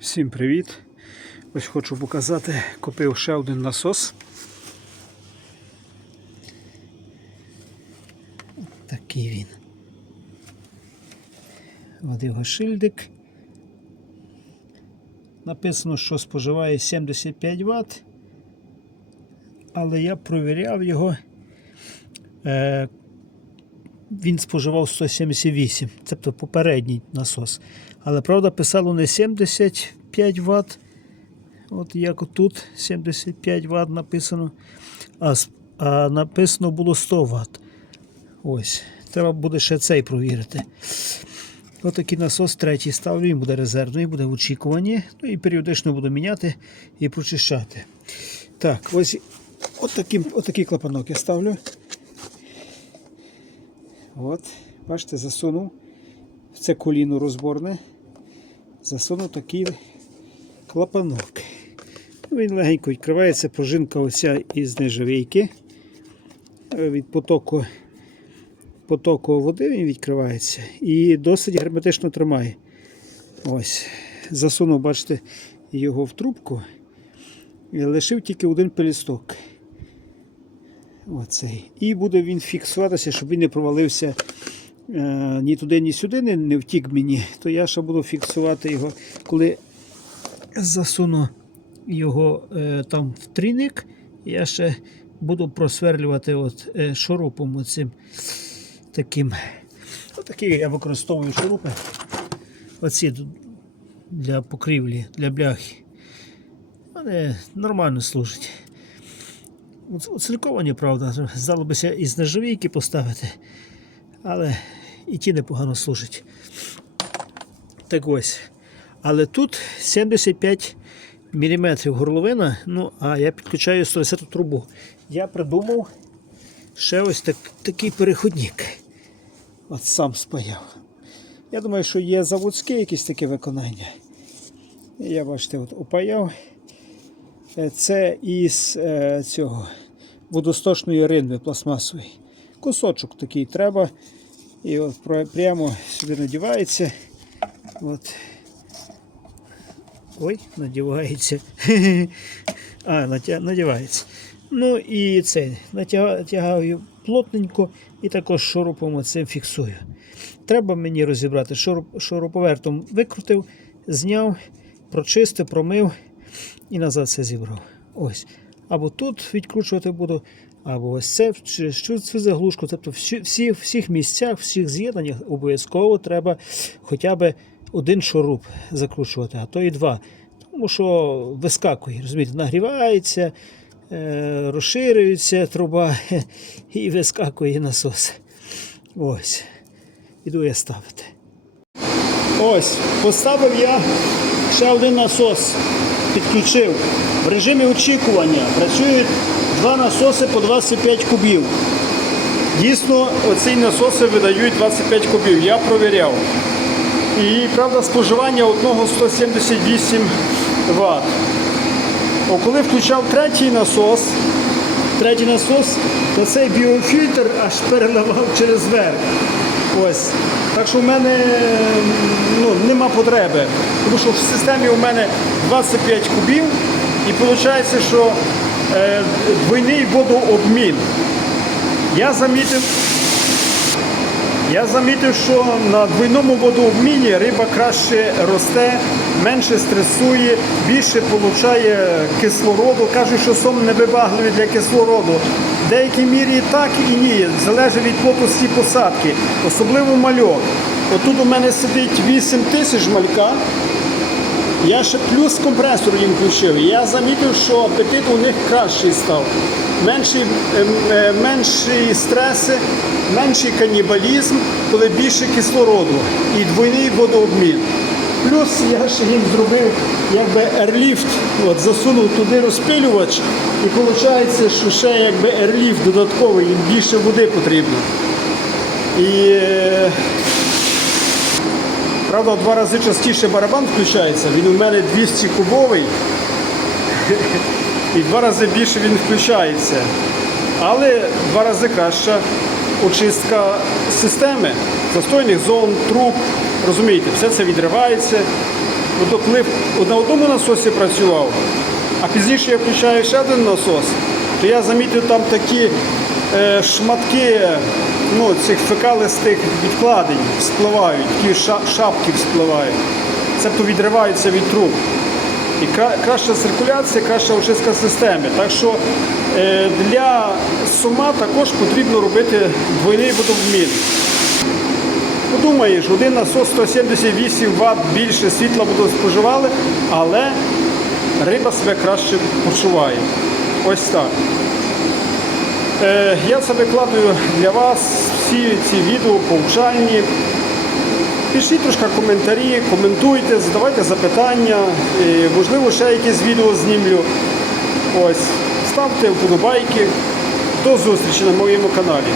Всім привіт! Ось хочу показати, купив ще один насос. Такий він. От його шильдик. Написано, що споживає 75 Вт. Але я провіряв його. Він споживав 178, тобто попередній насос. Але правда писало не 75 Вт. От як тут 75 Вт написано, а, а написано було 100 Вт. Ось. Треба буде ще цей провірити. Отакий насос третій ставлю, він буде резервний, буде в очікуванні. Ну і періодично буду міняти і прочищати. Так, ось отакий, отакий клапанок я ставлю. От, бачите, засунув в це коліно розборне. Засунув такий клапанок. Він легенько відкривається, пружинка оця із нержавійки. Е, Від потоку, потоку води він відкривається і досить герметично тримає. Ось. Засунув, бачите, його в трубку і лишив тільки один пелісток. Оцей. І буде він фіксуватися, щоб він не провалився е, ні туди, ні сюди, не, не втік мені. То я ще буду фіксувати його, коли засуну його е, там в трійник, я ще буду просверлювати от, е, шурупом оцим таким. Отакі я використовую шурупи. Оці для покрівлі, для бляхи. Вони нормально служать. Оцинковані, правда, здалося із нержавійки поставити, але і ті непогано служать. Так ось. Але тут 75 мм горловина, ну, а я підключаю 110 трубу. Я придумав ще ось так, такий переходник. От сам спаяв. Я думаю, що є заводське якесь таке виконання. Я бачите, от опаяв. Е, Це із е, цього водосточної ринви пластмасової. Кусочок такий треба. І от прямо сюди надівається. От. Ой, надівається. А, надівається. Ну і це, натягаю плотненько і також шурупом оцим фіксую. Треба мені розібрати, шуруп, шуруповертом викрутив, зняв, прочистив, промив і назад все зібрав. Ось. Або тут відкручувати буду, або ось це цю цю заглушку. Тобто всі, всіх місцях, всіх з'єднаннях обов'язково треба хоча б один шуруп закручувати, а то і два. Тому що вискакує, розумієте, нагрівається, е, розширюється труба і вискакує насос. Ось. Іду я ставити. Ось, поставив я ще один насос. Підключив. В режимі очікування працюють два насоси по 25 кубів. Дійсно, оці насоси видають 25 кубів. Я провіряв. І правда, споживання одного 178 Вт. Коли включав третій насос, третій насос, то цей біофільтр аж переливав через верх. Ось. Так що в мене ну, нема потреби. Тому що в системі у мене 25 кубів і виходить, що е, двойний водообмін. Я замітив, я замітив, що на двойному водообміні риба краще росте, менше стресує, більше отримує кислороду. Кажуть, що сом невибагливий для кислороду. В деякій мірі так і ні, залежить від плотності посадки, особливо мальок. Отут у мене сидить 8 тисяч малька. Я ще плюс компресор їм включив. Я замітив, що апетит у них кращий став. Менші, ем, е, менші стреси, менший канібалізм, коли більше кислороду і двойний водообмін. Плюс я ще їм зробив якби ерліфт, от, засунув туди розпилювач, і виходить, що ще якби ерліфт додатковий, їм більше води потрібно. І е, Правда, в два рази частіше барабан включається. Він у мене 200 кубовий. І два рази більше він включається. Але в два рази краща очистка системи, застойних зон, труб. Розумієте, все це відривається. Ото коли на одному насосі працював, а пізніше я включаю ще один насос, то я замітив там такі шматки ну, цих фекалистих відкладень спливають, ша- шапки спливають. Це повідриваються від труб. І краща циркуляція, краща очистка системи. Так що е, для сума також потрібно робити двойний водовмін. Подумаєш, один насос 178 Вт більше світла буде споживали, але риба себе краще почуває. Ось так. Е, я це викладаю для вас всі ці відео повчальні. Пишіть трошки коментарі, коментуйте, задавайте запитання, і, можливо, ще якесь відео знімлю. Ось, ставте вподобайки. До зустрічі на моєму каналі.